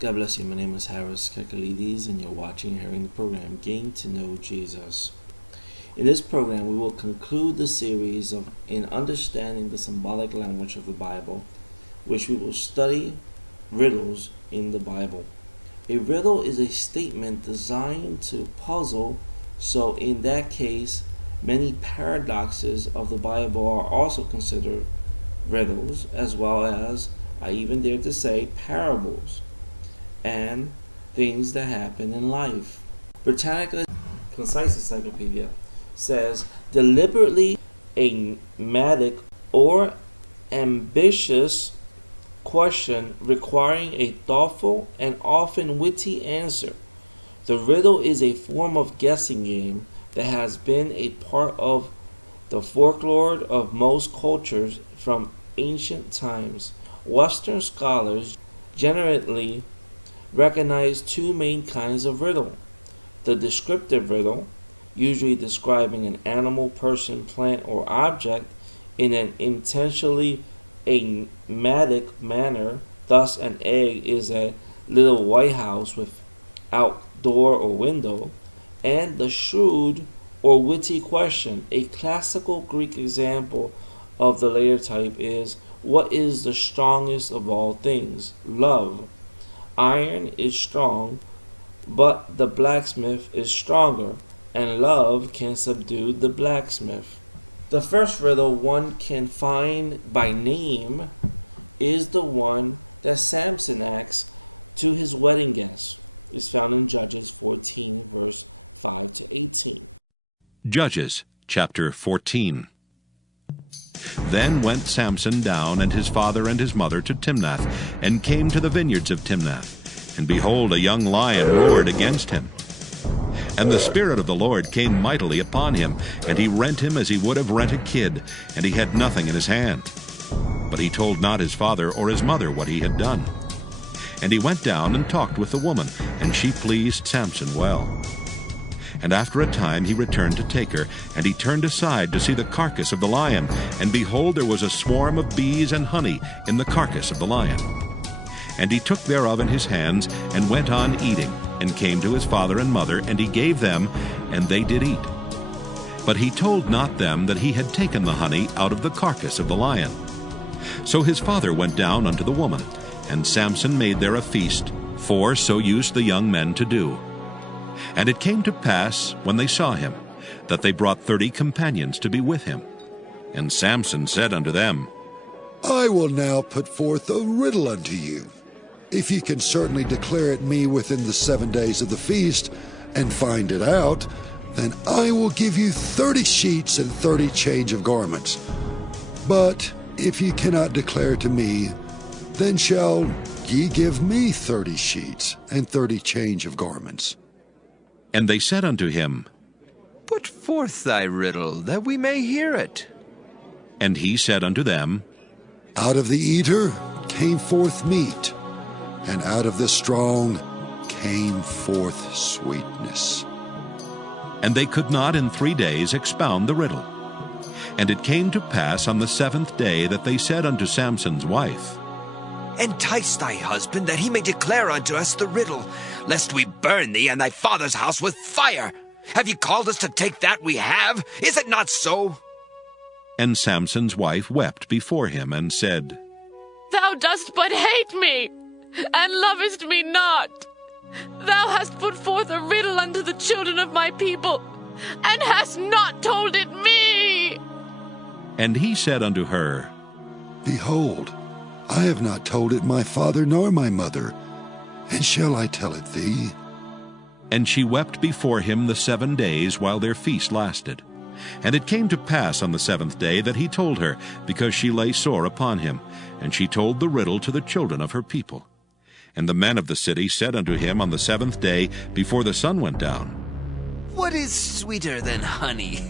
God bless you. My name is Harris Kekalides, and you're watching and hearing the program Getting to Know Jesus. In this program, we will conclude the series in understanding the symbolic language of the Bible, which we will study riddles in the Bible. A riddle is a statement designed to puzzle, so in that case, many paradoxes of the Bible are also considered riddles, as well as, I even dare to say, parables and things that happen in life. Britannica Concise Encyclopedia says deliberately enigmatic or ambitious question requiring a thoughtful and often witty answer. The riddle is a form of guessing game that has been a part of the folklore of most cultures from ancient times. Western scholars generally recognize two main kinds of riddle: the descriptive riddle, usually describing an animal, person, plant, or object in an intentionally enigmatic manner. Thus, an egg is a little white house without door or window. And the shrewd or witty question. A classical Greek example of the later type is, what is the strongest of all things? Love. Iron is strong, but the blacksmith is stronger, and love can subdue the blacksmith. The first riddle one can find by name is the one that Samson asks to his wedding guests. It's found in Judges 14, verse 5 to 18. Judges, chapter 14. Then went Samson down and his father and his mother to Timnath, and came to the vineyards of Timnath. And behold, a young lion roared against him. And the Spirit of the Lord came mightily upon him, and he rent him as he would have rent a kid, and he had nothing in his hand. But he told not his father or his mother what he had done. And he went down and talked with the woman, and she pleased Samson well. And after a time he returned to take her, and he turned aside to see the carcass of the lion, and behold, there was a swarm of bees and honey in the carcass of the lion. And he took thereof in his hands, and went on eating, and came to his father and mother, and he gave them, and they did eat. But he told not them that he had taken the honey out of the carcass of the lion. So his father went down unto the woman, and Samson made there a feast, for so used the young men to do. And it came to pass, when they saw him, that they brought 30 companions to be with him. And Samson said unto them, I will now put forth a riddle unto you. If ye can certainly declare it me within the 7 days of the feast, and find it out, then I will give you 30 sheets and 30 change of garments. But if ye cannot declare to me, then shall ye give me 30 sheets and 30 change of garments. And they said unto him, Put forth thy riddle, that we may hear it. And he said unto them, Out of the eater came forth meat, and out of the strong came forth sweetness. And they could not in 3 days expound the riddle. And it came to pass on the 7th day that they said unto Samson's wife, Entice thy husband, that he may declare unto us the riddle, lest we burn thee and thy father's house with fire. Have ye called us to take that we have? Is it not so? And Samson's wife wept before him, and said, Thou dost but hate me, and lovest me not. Thou hast put forth a riddle unto the children of my people, and hast not told it me. And he said unto her, Behold, I have not told it my father nor my mother, and shall I tell it thee? And she wept before him the 7 days while their feast lasted. And it came to pass on the 7th day that he told her, because she lay sore upon him. And she told the riddle to the children of her people. And the men of the city said unto him on the 7th day, before the sun went down, What is sweeter than honey?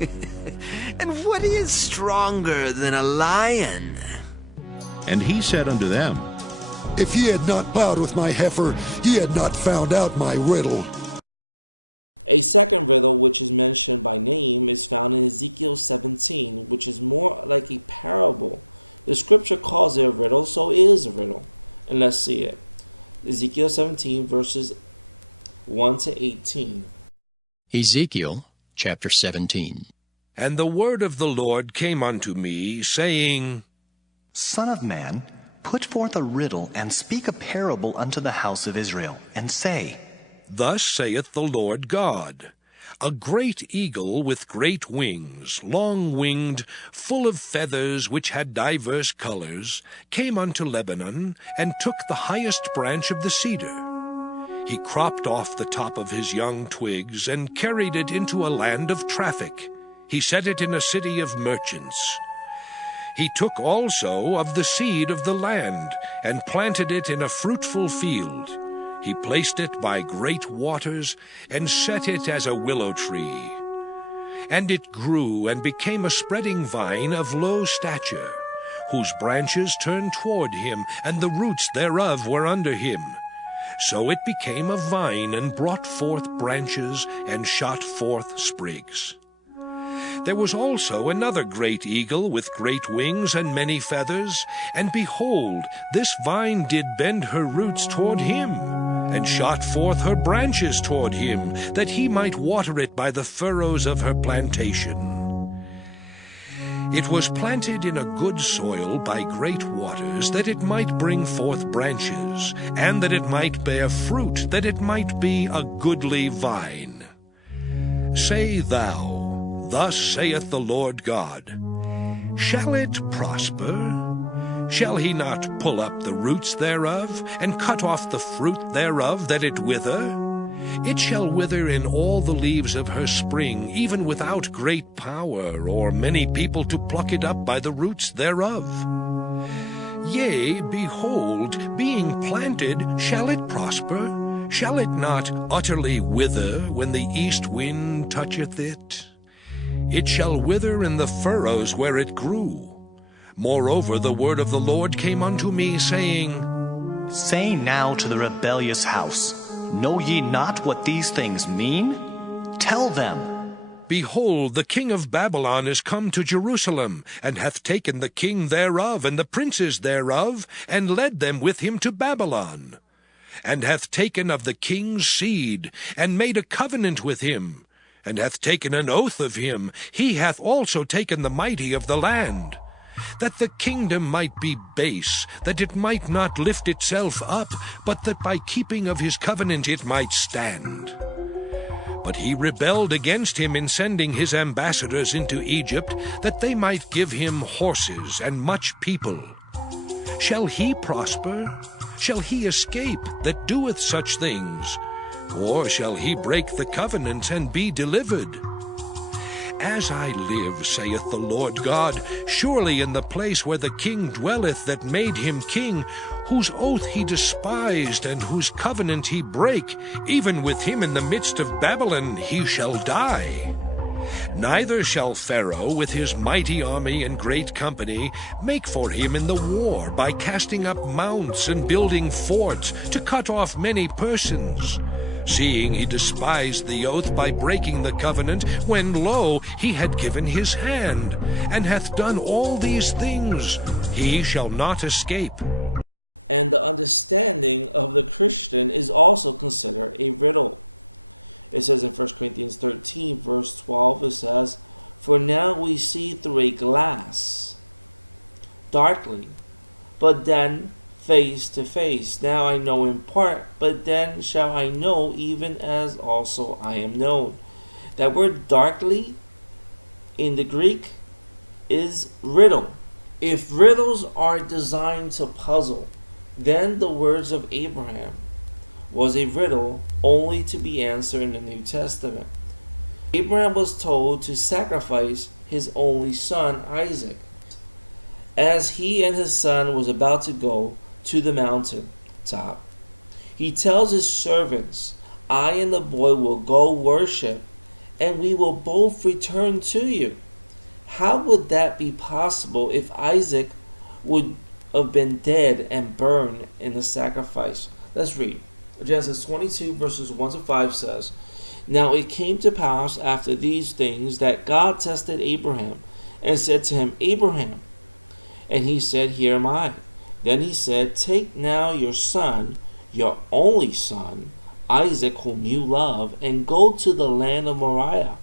And what is stronger than a lion? And he said unto them, If ye had not plowed with my heifer, ye had not found out my riddle. A second riddle which is mentioned by name is found in Ezekiel 17, which is more like a parable. The scripture calls it a riddle, so it is a riddle. And let's see it. Ezekiel 17, verses 1 to 18. Ezekiel chapter 17. And the word of the Lord came unto me, saying, Son of man, put forth a riddle, and speak a parable unto the house of Israel, and say, Thus saith the Lord God, A great eagle with great wings, long-winged, full of feathers, which had divers colors, came unto Lebanon, and took the highest branch of the cedar. He cropped off the top of his young twigs, and carried it into a land of traffic. He set it in a city of merchants. He took also of the seed of the land, and planted it in a fruitful field. He placed it by great waters, and set it as a willow tree. And it grew, and became a spreading vine of low stature, whose branches turned toward him, and the roots thereof were under him. So it became a vine, and brought forth branches, and shot forth sprigs. There was also another great eagle with great wings and many feathers, and behold, this vine did bend her roots toward him, and shot forth her branches toward him, that he might water it by the furrows of her plantation. It was planted in a good soil by great waters, that it might bring forth branches, and that it might bear fruit, that it might be a goodly vine. Say thou, Thus saith the Lord God, Shall it prosper? Shall he not pull up the roots thereof, and cut off the fruit thereof, that it wither? It shall wither in all the leaves of her spring, even without great power, or many people to pluck it up by the roots thereof. Yea, behold, being planted, shall it prosper? Shall it not utterly wither when the east wind toucheth it? It shall wither in the furrows where it grew. Moreover, the word of the Lord came unto me, saying, Say now to the rebellious house, Know ye not what these things mean? Tell them. Behold, the king of Babylon is come to Jerusalem, and hath taken the king thereof, and the princes thereof, and led them with him to Babylon, and hath taken of the king's seed, and made a covenant with him, and hath taken an oath of him. He hath also taken the mighty of the land, that the kingdom might be base, that it might not lift itself up, but that by keeping of his covenant it might stand. But he rebelled against him in sending his ambassadors into Egypt, that they might give him horses and much people. Shall he prosper? Shall he escape that doeth such things? Or shall he break the covenant and be delivered? As I live, saith the Lord God, surely in the place where the king dwelleth that made him king, whose oath he despised and whose covenant he brake, even with him in the midst of Babylon he shall die. Neither shall Pharaoh with his mighty army and great company make for him in the war by casting up mounts and building forts to cut off many persons, seeing he despised the oath by breaking the covenant, when, lo, he had given his hand, and hath done all these things. He shall not escape. And the understanding of the Christian is also considered a riddle. It says in 1 Corinthians 13, verse 12, it says, For now we see through a glass, darkly, but then face to face. Now I know in part, but then shall I know, even as also I am known. That word darkly in the Greek is riddle. If riddles are designed to puzzle, then the words of Abraham was a riddle only to be answered in the New Testament. Abraham was told to sacrifice his only son, Isaac. As he and his son was about to go to the mountain top, he tells his servants, I and the boy will go worship, and we will both return to you. How would that be possible if Isaac would have been dead and burned in the sacrifice? Let's read. Genesis 22 verses 1 to 5 says, Now it came to pass after these things that God tested Abraham, and said to him, Abraham. And he said, Here am I. Then he said, Take now your son, your only son, Isaac, whom you love, and go to the land of Moriah,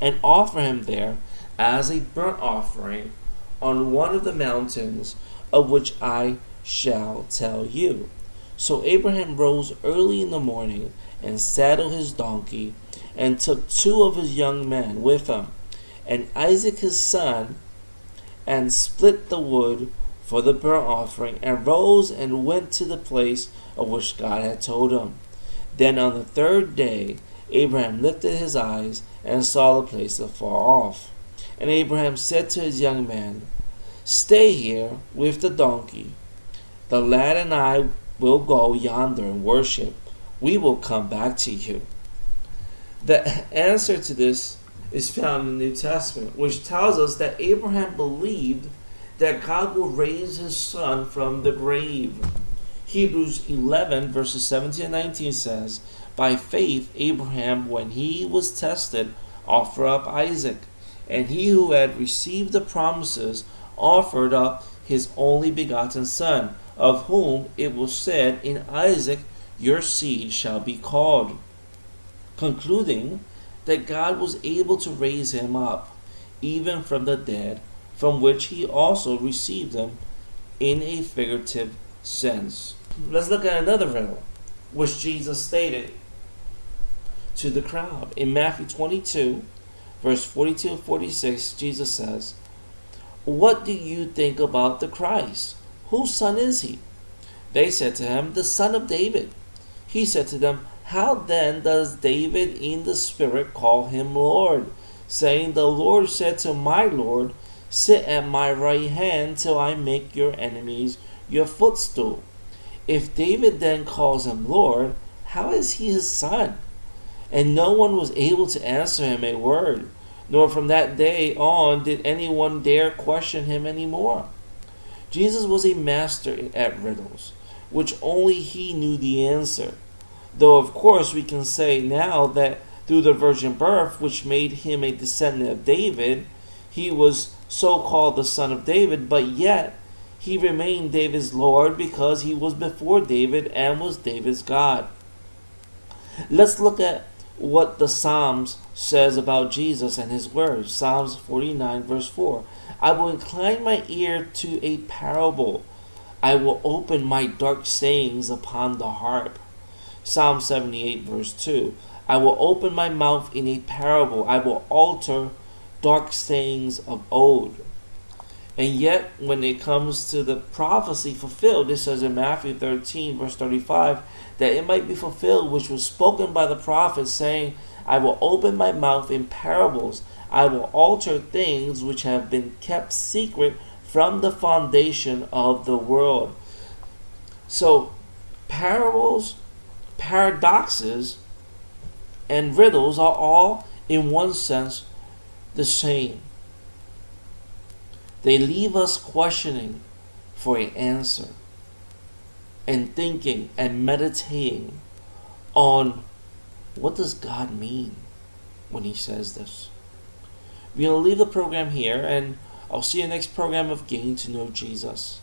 and offer him there as a burnt offering on one of the mountains of which I shall tell you. So Abraham rose early in the morning and saddled his donkey, and took 2 of his young men with him, and Isaac his son, and split the wood for the burnt offering, and rose and went to the place of which God had told him. Then on the 3rd day Abraham lifted his eyes and saw the place afar off. And Abraham said to his young man, Stay here with the donkey. The lad and I will go yonder and worship. We will come back to you. The answer to this is found in the New Testament, which tells us that Abraham believed that God will raise his son from the grave. Hebrews 11 verses 17 and 19 says, By faith Abraham, when he was tested, offered up Isaac. And he who had received the promises offered up his only begotten son, of whom it was said, In Isaac your seed shall be called. Concluding that God was able to raise him up, even from the dead, from which he also received him in a figurative sense. Let's look at another riddle, which Jesus stated to the crowd. In Matthew 22, verse 42 and 46, Jesus says, What do you think about the Christ? Whose son is he? They said to him, The son of David. He said to them, How then does David in the Spirit call him Lord, saying, The Lord said to my Lord, Sit at my right hand till I make your enemies your footstool. If David then calls him Lord, how is he his son? And no one was able to answer him a word, nor from that day on did anyone dare question him any more. Jesus was a master at riddles, which only he knew the answer. Though of course we can say now that through the virgin birth, which made him a descendant of David, he was so called the son of David, but yet he remained David's Lord because he was before David and was David's God. Let's look at what the Psalms says about Jesus and his words. Psalms 49 verse 4. I will incline my ear to a parable. I will open my dark sayings upon the harp. Psalm 78 verse 2. I will open my mouth in a parable. I will alter dark sayings of old. And yet, when it comes to the prophecy fulfilled, it says in Matthew 13 verse 35, that it might be fulfilled which was spoken by the prophet, saying, I will open my mouth in parables. I will alter things which have been kept secret from the foundation of the world. So, parables, paradoxes, and riddles are all, in one sense, the same. They leave us questioning for an answer, and thinking and meditating on what does God mean when he says this. We're going to leave the program here, and I'll see you next program of Getting to Know Jesus.